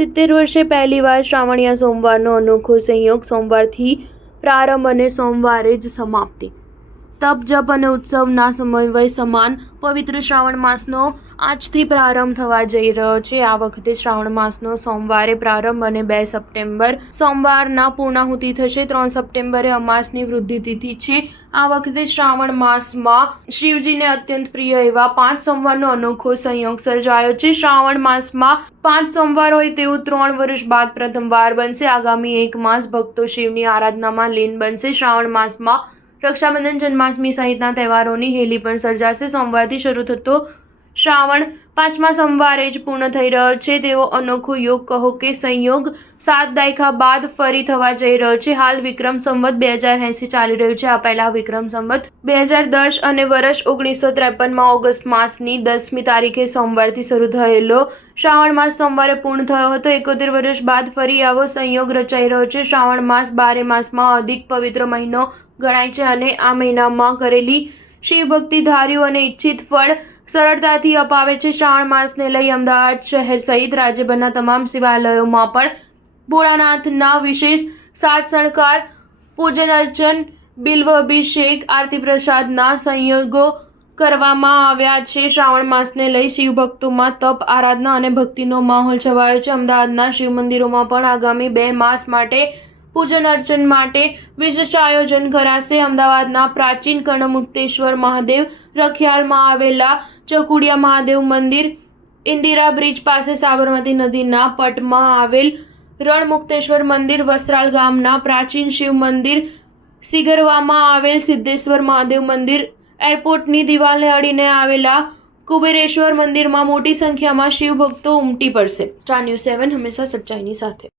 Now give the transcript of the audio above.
70 વર્ષે પહેલીવાર શ્રાવણીયા સોમવારનો અનોખો સંયોગ, સોમવારથી પ્રારંભ અને સોમવારે જ સમાપ્તિ। તપ, જપ અને ઉત્સવના સમન્વય સમાન પવિત્ર શ્રાવણ માસનો આજથી પ્રારંભ થવા જઈ રહ્યો છે। આ વખતે શ્રાવણ માસનો સોમવારે પ્રારંભ અને 2 સપ્ટેમ્બર સોમવારના પૂર્ણાહુતિ થશે। 3 સપ્ટેમ્બરે અમાસની વૃદ્ધિ તિથિ છે। આ વખતે શ્રાવણ માસમાં શિવજીને અત્યંત પ્રિય એવા 5 સોમવારનો અનોખો સંયોગ સર્જાયો છે। શ્રાવણ માસમાં 5 સોમવાર હોય તેવું 3 વર્ષ બાદ પ્રથમવાર બનશે। આગામી 1 માસ ભક્તો શિવની આરાધનામાં લીન બનશે। શ્રાવણ માસમાં રક્ષાબંધન, જન્માષ્ટમી સહિતના તહેવારોની હેલી પણ સર્જાશે। સોમવારથી શરૂ થતો શ્રાવણ 5મા સોમવારે જ પૂર્ણ થઈ રહ્યો છે તેવો અનોખો યોગ કહો કે સંયોગ 7 દાયકા બાદ ફરી થવા જઈ રહ્યો છે। હાલ વિક્રમ સંવત 2080 ચાલી રહ્યું છે। આ પહેલા વિક્રમ સંવત 2010 અને વર્ષ 1953માં ઓગસ્ટ માસની 10મી તારીખે સોમવારથી શરૂ થયેલો શ્રાવણ માસ સોમવારે પૂર્ણ થયો હતો। 71 વર્ષ બાદ ફરી આવો સંયોગ રચાઈ રહ્યો છે। શ્રાવણ માસ 12 માસમાં અધિક પવિત્ર મહિનો ગણાય છે અને આ મહિનામાં કરેલી શિવ ભક્તિ ધાર્યું અને ઈચ્છિત ફળ સરળતાથી અપાવે છે। શ્રાવણ માસને લઈ અમદાવાદ શહેર સહિત રાજ્યભરના તમામ શિવાલયોમાં પણ ભોળાનાથના વિશેષ સાજ શણગાર, પૂજન અર્ચન, બિલ્વ અભિષેક, આરતી પ્રસાદના સંયોગો કરવામાં આવ્યા છે। શ્રાવણ માસને લઈ શિવ ભક્તોમાં તપ, આરાધના અને ભક્તિનો માહોલ છવાયો છે। અમદાવાદના શિવ મંદિરોમાં પણ આગામી 2 માસ માટે પૂજન અર્ચન માટે વિશેષ આયોજન કરાશે। અમદાવાદના પ્રાચીન કર્ણમુક્તેશ્વર મહાદેવ, રખિયાલમાં આવેલા ચકુડિયા મહાદેવ મંદિર, ઇન્દિરા બ્રિજ પાસે સાબરમતી નદીના પટમાં આવેલ રણમુક્તેશ્વર મંદિર, વસ્ત્રાલ ગામના પ્રાચીન શિવ મંદિર, સિગરવામાં આવેલ સિદ્ધેશ્વર મહાદેવ મંદિર, એરપોર્ટની દિવાલને અડીને આવેલા કુબેરેશ્વર મંદિરમાં મોટી સંખ્યામાં શિવ ભક્તો ઉમટી પડશે। સ્ટાર ન્યૂઝ 7 હંમેશા સચ્ચાઈની સાથે।